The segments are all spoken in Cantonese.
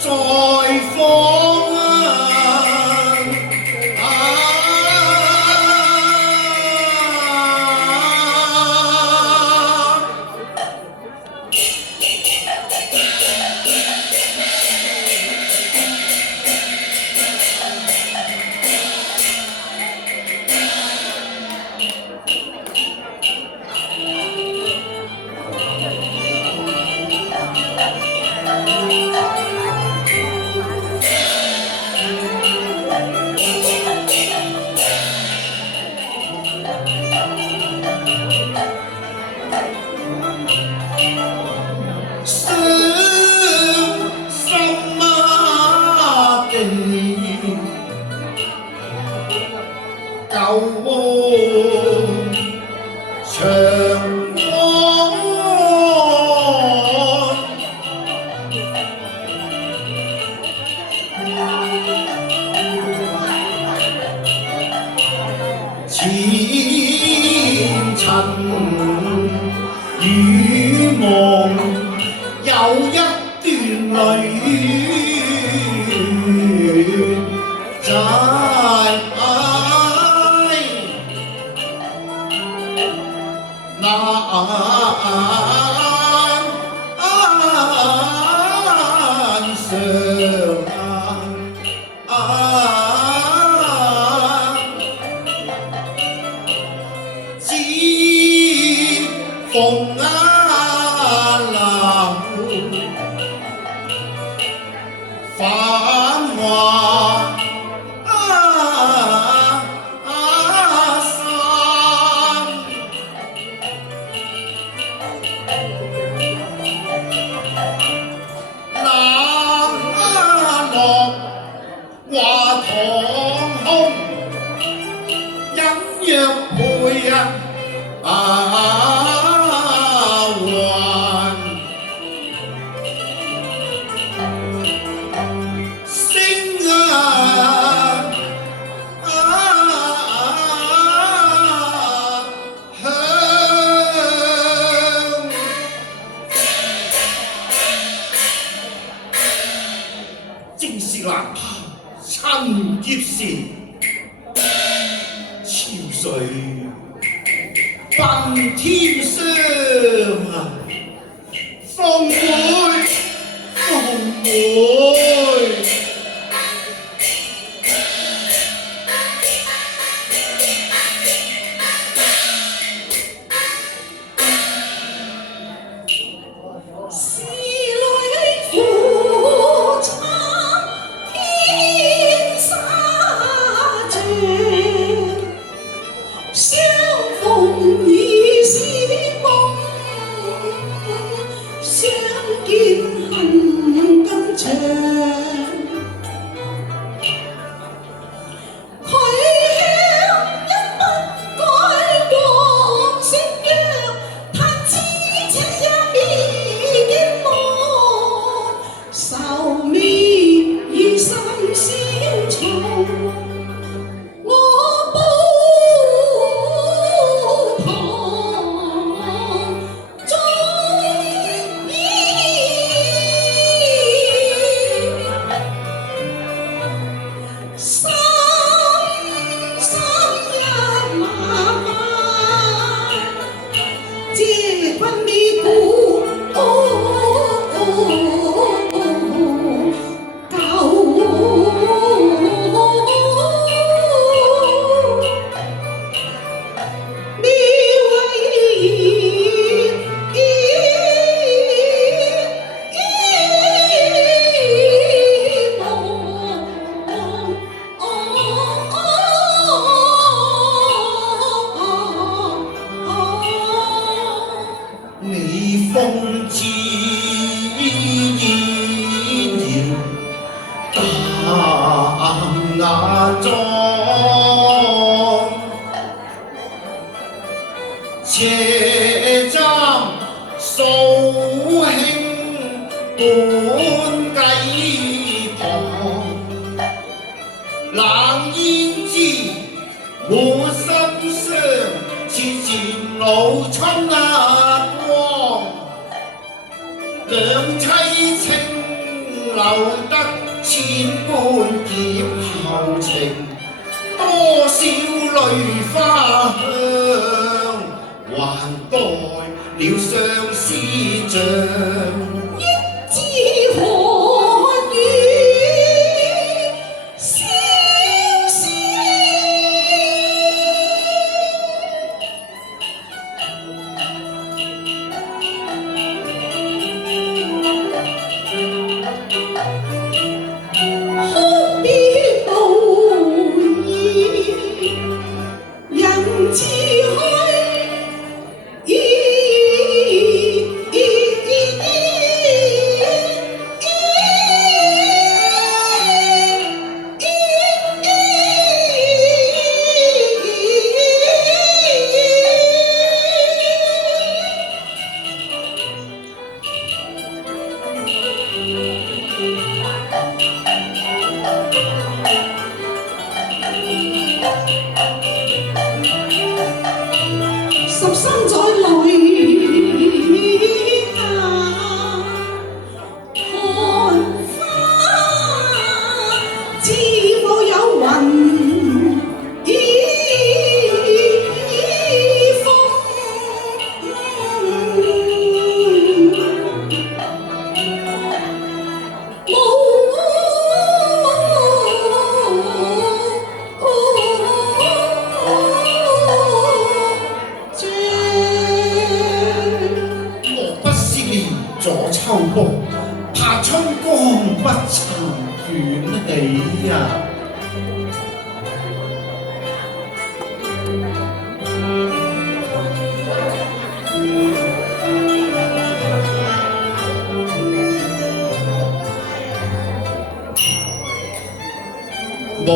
在放舊長安，前塵與夢有一段淚逢流繁華散，冷落華堂空，隱約陪人正是難逃陳劫時，潮水奔天霜鳳妹鳳妹。風自然淡雅妝，斜站素馨半髻旁，冷胭脂滿身霜，似前路春光。兩棲青樓留得千般劫後情，多少淚花香，還待了相思像。知何語聲聲，哭別無言，人自13載淚眼看花，知否有雲風？咗秋波，怕春光不曾捲起呀！無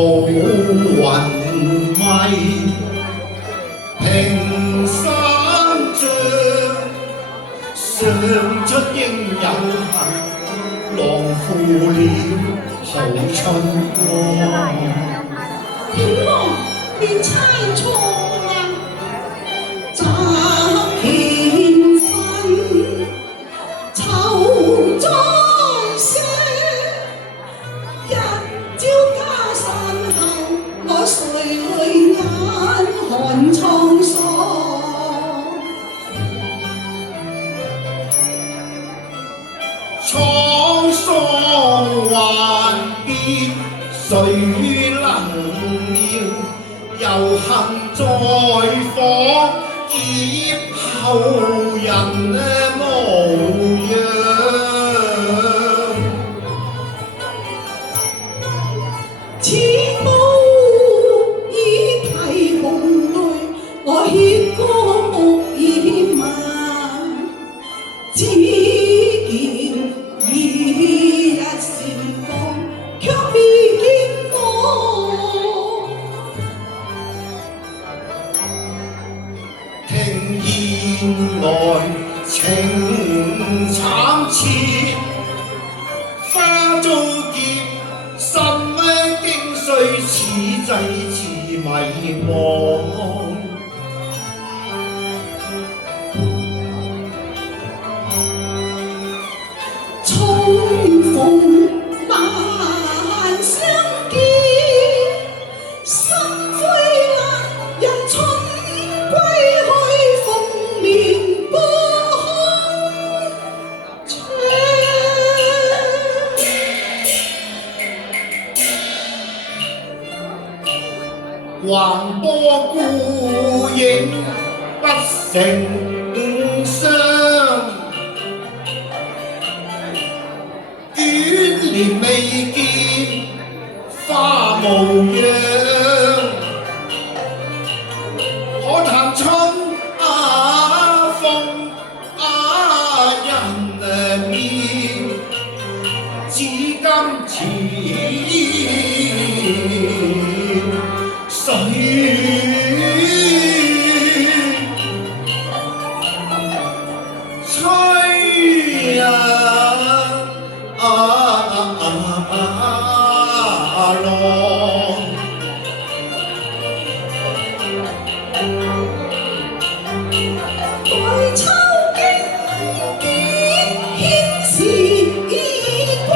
雲迷，平山象。上出應有恨，浪負了好春光。點麼變猜錯啊？乍顯身，愁在聲。日照家散後，我垂淚眼看滄桑。滄桑幻變，誰能料？猶恨在訪，劫後人模樣。似霧已啼紅淚，我歇歌木已漫。只見一線光，卻未見我。聽言來情慘切，花遭劫，心經碎，此際自迷惘。重逢難相見，心灰闌，人春歸去，逢年過空長。橫波孤影，不成雙。卷簾未見花無恙，可談春風人面，至今前誰吹呀？待秋經結，牽時已過。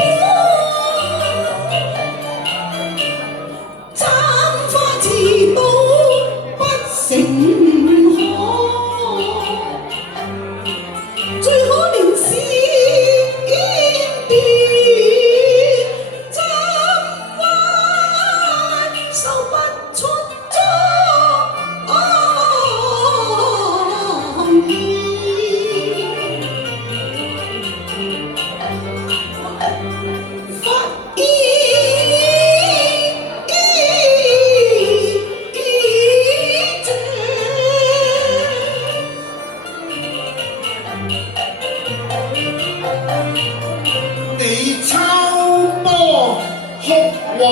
壞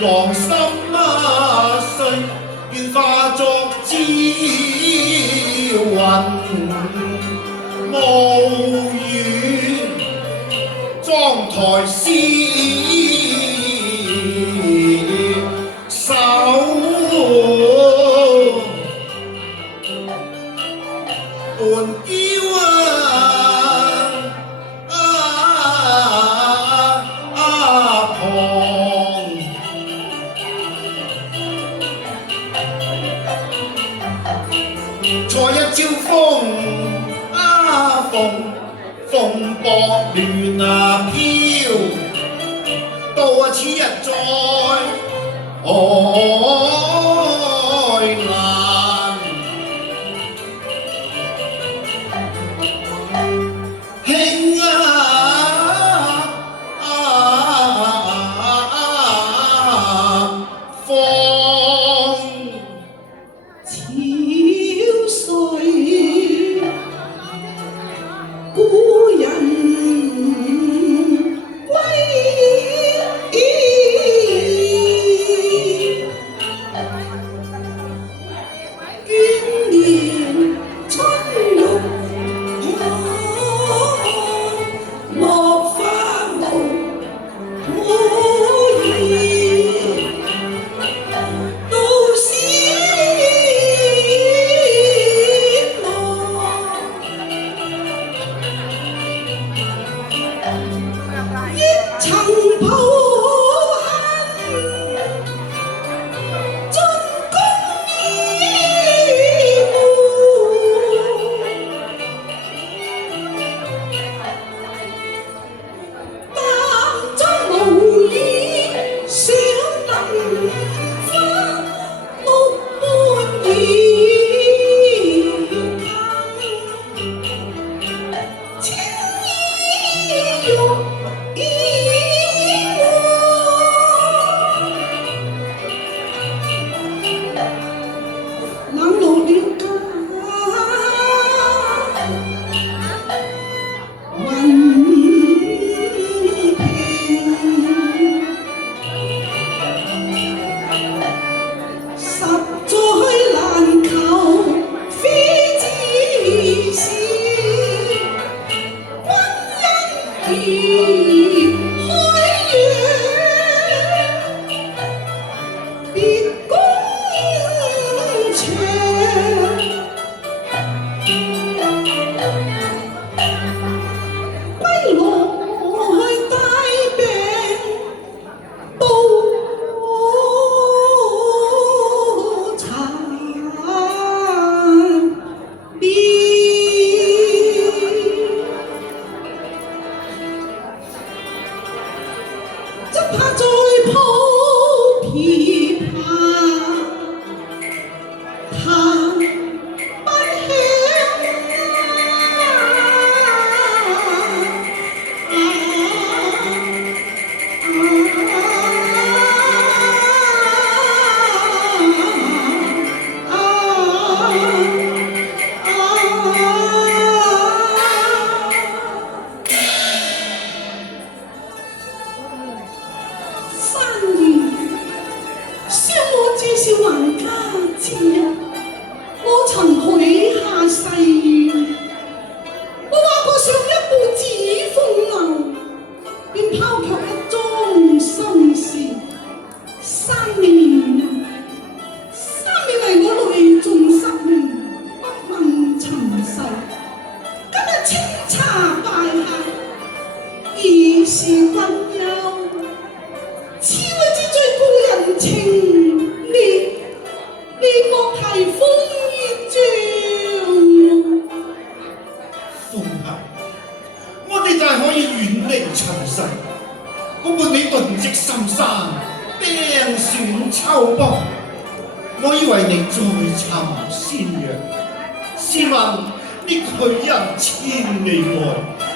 狼心碎，願化作朝雲無緣，妝台詩手。伴嬌旁，再一朝風風波亂飄，到此日再愛難。兄方潮水故人歸，眷念春玉落花無意，到時亦曾抱恨，盡公義但終無意想能花木般熱情，情意欲冷落了家，雲平，實在難求非自是，君因而開揚，別公場。歸來帶病到殘別，只怕再抱琵琶，彈不生意笑我這是橫家之人，我曾許下誓願，我話過上一步指風流，便拋卻一樁心事。3年嚟我淚縱失眠，不問塵世。今日清茶拜客，已是君休。此位之最故人情烈，你莫提風月將。風客，我哋就係可以遠離塵世，我伴你遁跡深山，冰雪秋波。我以為你再尋仙藥，試問你拒人千里外，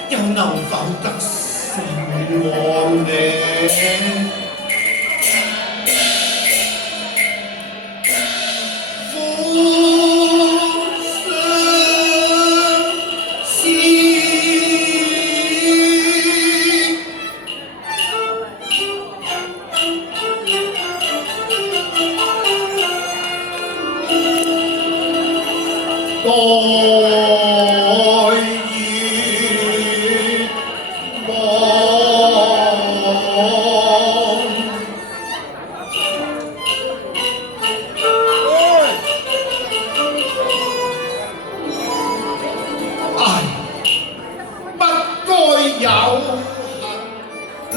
又能否得心安呢？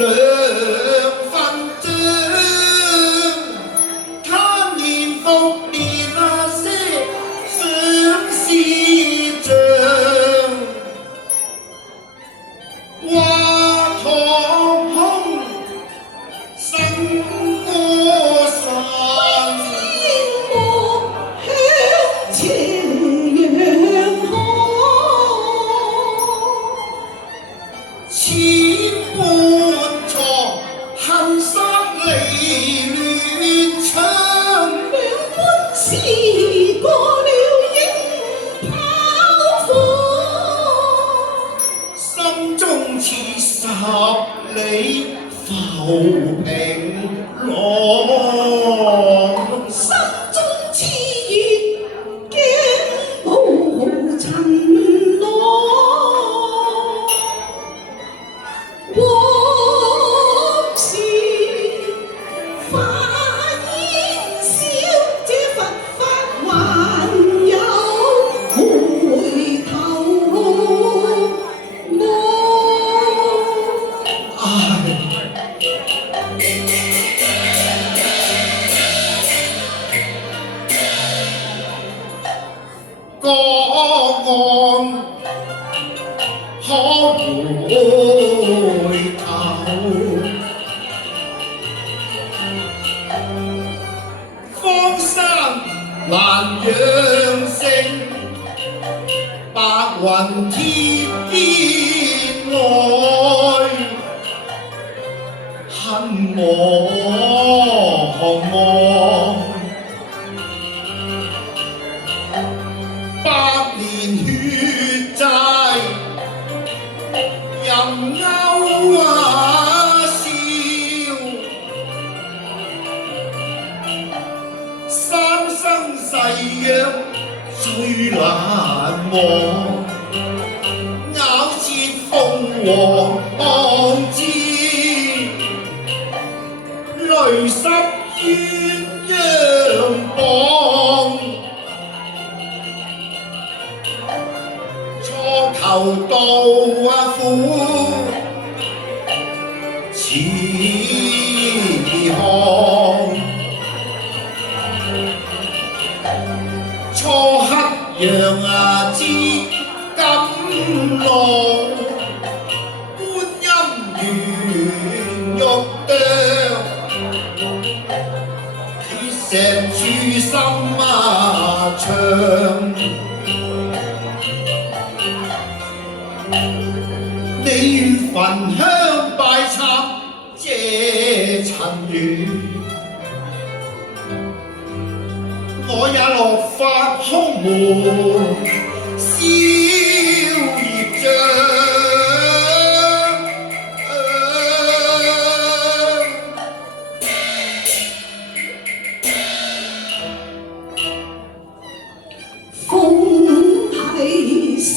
兩分鐘，他年復年那些相思像，話堂空，笙歌散。煙幕響斜陽空，千般錯，恨失離亂唱。兩歡似過了櫻炮火，心中似十里浮萍浪，心中熾熱驚無塵浪。往事化煙消，這佛法還有回頭望。唉，江岸可回頭，荒山難養性，白雲天邊來，恨茫茫。百年血債任勾笑，三生誓約最難忘，咬切鳳凰昂志，淚濕鴛鴦傍。求道苦，似寒。初黑陽之金浪，觀音圓玉雕，鐵石柱心牆。你願焚香拜插謝塵緣，我也落發空門燒業障。風係心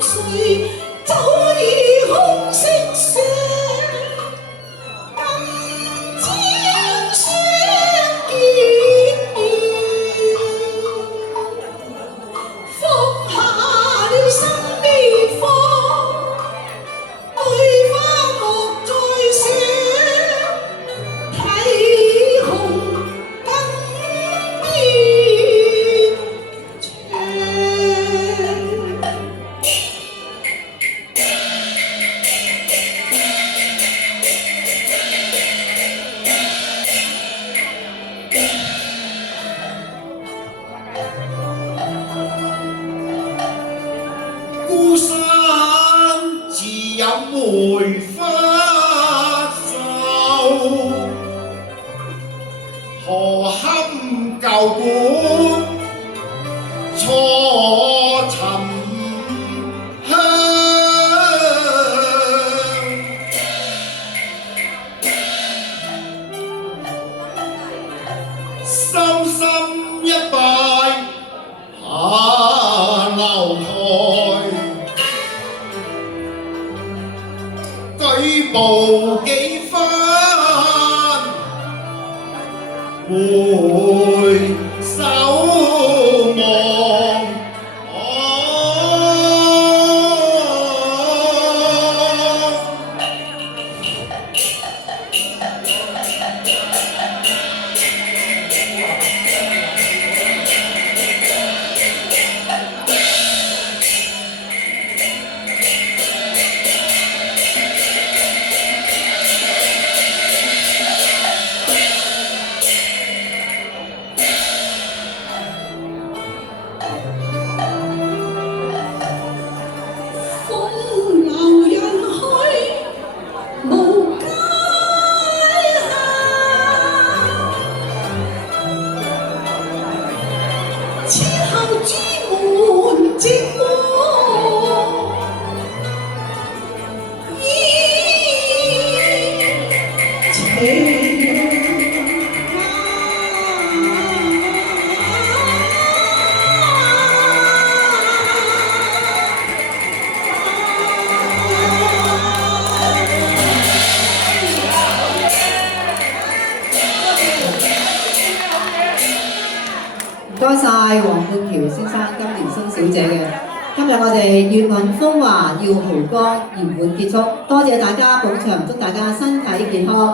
碎，早已空色相，今朝相見面，放下了心悲歡，對花莫再想，睇紅更變長。孤山自有梅花秀，何堪舊館錯尋香。深深一拜下樓台，舉步幾番回首望，該晒黃冠橋先生、金蓮星小姐嘅。今日我哋粵文風華耀豪江圓滿結束，多謝大家捧場，祝大家身體健康。